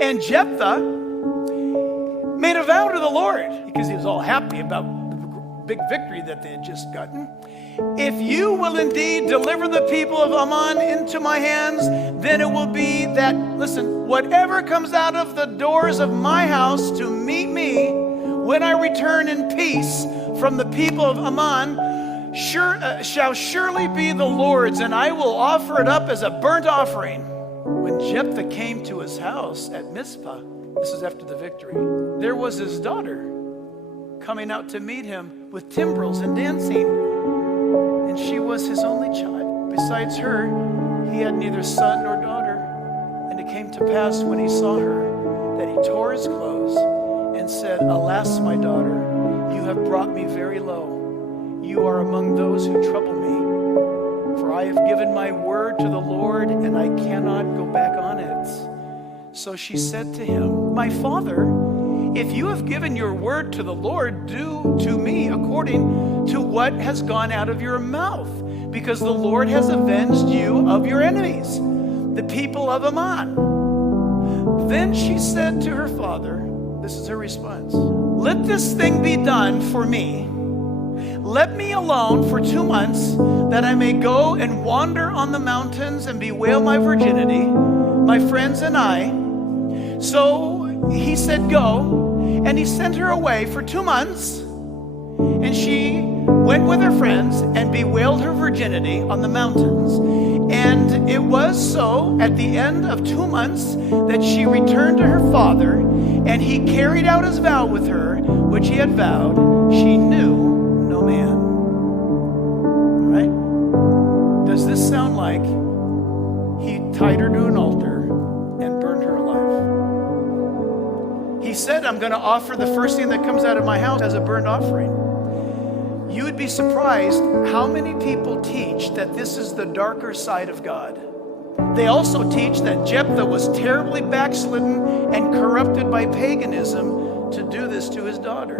And Jephthah made a vow to the Lord because he was all happy about the big victory that they had just gotten. If you will indeed deliver the people of Ammon into my hands, then it will be that, listen, whatever comes out of the doors of my house to meet me when I return in peace from the people of Ammon shall surely be the Lord's, and I will offer it up as a burnt offering. When Jephthah came to his house at Mizpah, this is after the victory, there was his daughter coming out to meet him with timbrels and dancing, and she was his only child. Besides her, he had neither son nor daughter. And it came to pass when he saw her that he tore his clothes and said, Alas, my daughter, you have brought me very low. You are among those who trouble me. For I have given my word to the Lord, and I cannot go back on it. So she said to him, My father, if you have given your word to the Lord, do to me according to what has gone out of your mouth, because the Lord has avenged you of your enemies, the people of Ammon. Then she said to her father, this is her response, Let this thing be done for me. Let me alone for 2 months, that I may go and wander on the mountains and bewail my virginity, my friends and I. So he said, Go. And he sent her away for 2 months. And she went with her friends and bewailed her virginity on the mountains. And it was so at the end of 2 months that she returned to her father, and he carried out his vow with her, which he had vowed. She knew no man. All right? Does this sound like he tied her to an altar and burned her alive? He said, I'm going to offer the first thing that comes out of my house as a burnt offering. You would be surprised how many people teach that this is the darker side of God. They also teach that Jephthah was terribly backslidden and corrupted by paganism to do this to his daughter.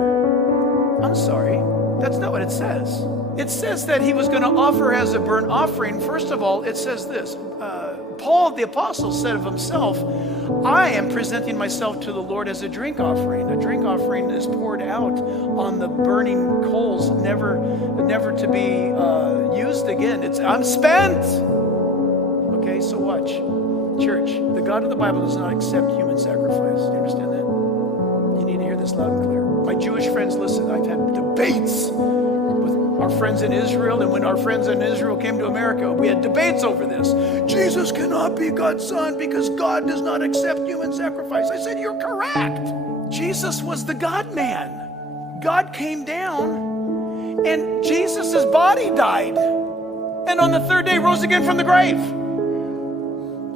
I'm sorry, that's not what it says. It says that he was going to offer as a burnt offering. First of all, it says this. Paul the apostle said of himself, I am presenting myself to the Lord as a drink offering. A drink offering is poured out on the burning coals, never to be used again. I'm spent. Okay, so watch. Church, the God of the Bible does not accept human sacrifice. Do you understand that? You need to hear this loud and clear. My Jewish friends, listen, I've had debates with our friends in Israel, and when our friends in Israel came to America, we had debates over this. Jesus cannot be God's son because God does not accept human sacrifice. I said, you're correct. Jesus was the God-man. God came down, and Jesus' body died, and on the third day rose again from the grave.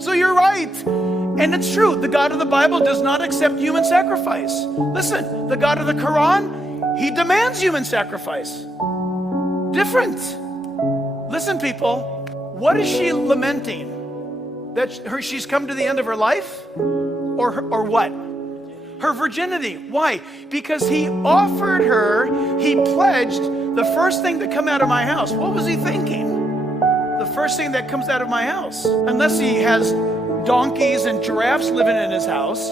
So you're right. And it's true. The God of the Bible does not accept human sacrifice. Listen, the God of the Quran, he demands human sacrifice. Different. Listen, people, what is she lamenting? That she's come to the end of her life? Or what? Her virginity. Why? Because he offered her, he pledged the first thing to come out of my house. What was he thinking? The first thing that comes out of my house. Unless he has donkeys and giraffes living in his house.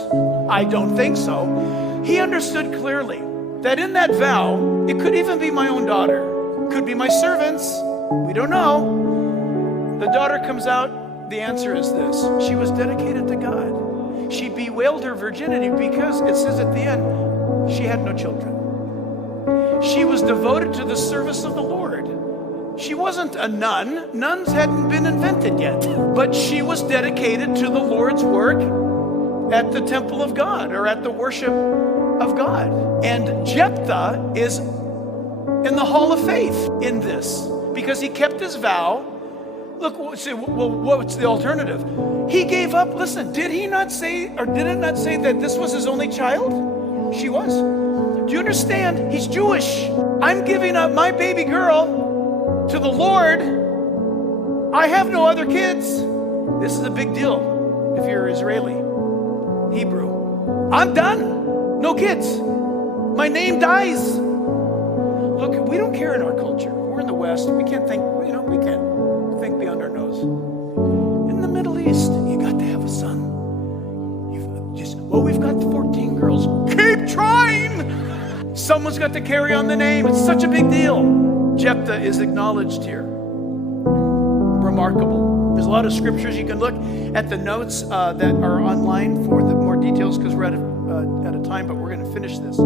I don't think so. He understood clearly that in that vow, it could even be my own daughter. Could be my servants. We don't know. The daughter comes out. The answer is this. She was dedicated to God. She bewailed her virginity because it says at the end, she had no children. She was devoted to the service of the Lord. She wasn't a nun. Nuns hadn't been invented yet. But she was dedicated to the Lord's work at the temple of God, or at the worship of God. And Jephthah is in the hall of faith in this, because he kept his vow. Look, say, well, what's the alternative? He gave up. Listen, did it not say that this was his only child? She was. Do you understand? He's Jewish. I'm giving up my baby girl to the Lord. I have no other kids. This is a big deal if you're Israeli, Hebrew. I'm done. No kids. My name dies. Look, we don't care in our culture. We're in the West. We can't think, we can't think beyond our nose. In the Middle East, you got to have a son. You've just Well, we've got 14 girls. Keep trying. Someone's got to carry on the name. It's such a big deal. Jephthah is acknowledged here. Remarkable. There's a lot of scriptures. You can look at the notes that are online for the more details because we're at a time, but we're going to finish this.